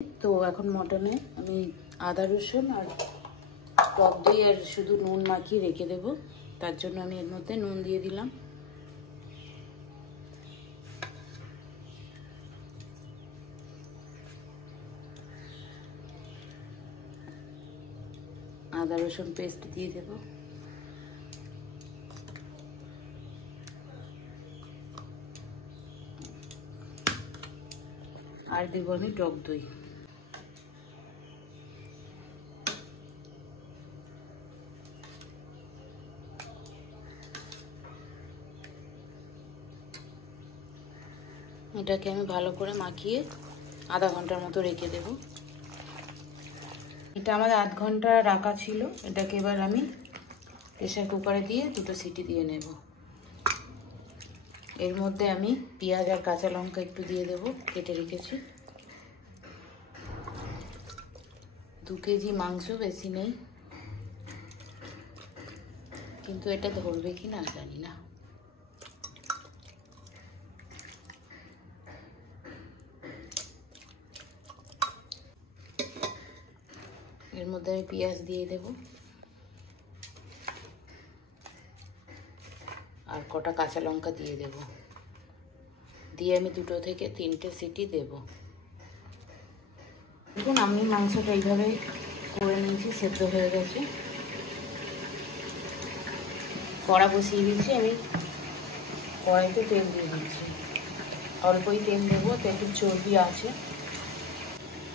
তো এখন মটনে আমি আদা রসুন আর টক দই আর শুধু নুন মাখিয়ে রেখে দেব। তার জন্য আমি এর মধ্যে নুন দিয়ে দিলাম। আদা রসুন পেস্ট দিয়ে দেব। আর দেব আমি টক দই। এটাকে আমি ভালো করে মাখিয়ে আধা ঘন্টার মতো রেখে দেব। এটা আমাদের আধ ঘন্টা রাখা ছিল। এটাকে এবার আমি প্রেসার কুকারে দিয়ে 2টো সিটি দিয়ে নেব। এর মধ্যে আমি পেঁয়াজ আর কাঁচা লঙ্কা একটু দিয়ে দেব, কেটে রেখেছি। 2 কেজি মাংস, বেশি নেই, কিন্তু এটা ধরবে কি না জানি না। এর মধ্যে আমি পেঁয়াজ দিয়ে দেব আর কটা কাঁচা লঙ্কা দিয়ে দেব, দিয়ে আমি 2 থেকে 3টে সিটি দেব। দেখুন আমি মাংসটা এইভাবে করে নিয়েছি, সেদ্ধ হয়ে গেছে। কড়া বসিয়ে দিয়েছি, আমি কড়াইতে তেল দিয়ে দিচ্ছি। অল্পই তেল দেবো, তেলটি চর্বি আছে।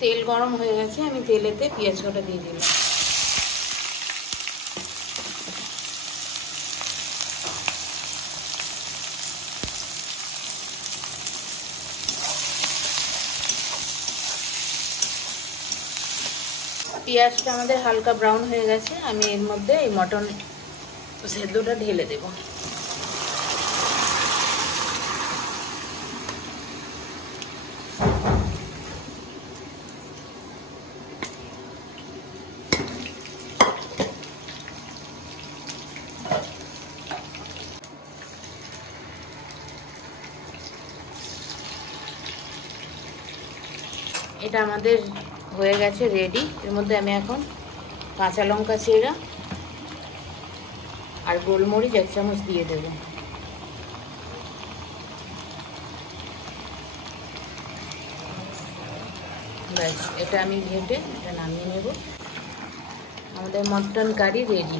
তেল গরম হয়ে গেছে, আমি তেলেতে পেঁয়াজ কটা দিয়ে দিলাম। পেঁয়াজটা আমাদের হালকা ব্রাউন হয়ে গেছে, আমি এর মধ্যে এই মটন সেদ্ধটা ঢেলে দেব। এটা আমাদের হয়ে গেছে রেডি। এর মধ্যে আমি এখন কাঁচা লঙ্কা চেরা আর গোলমরিচ 1 চামচ দিয়ে দেব। ব্যাস, এটা আমি ঘেটে এটা নামিয়ে নেব। আমাদের মটন কারি রেডি।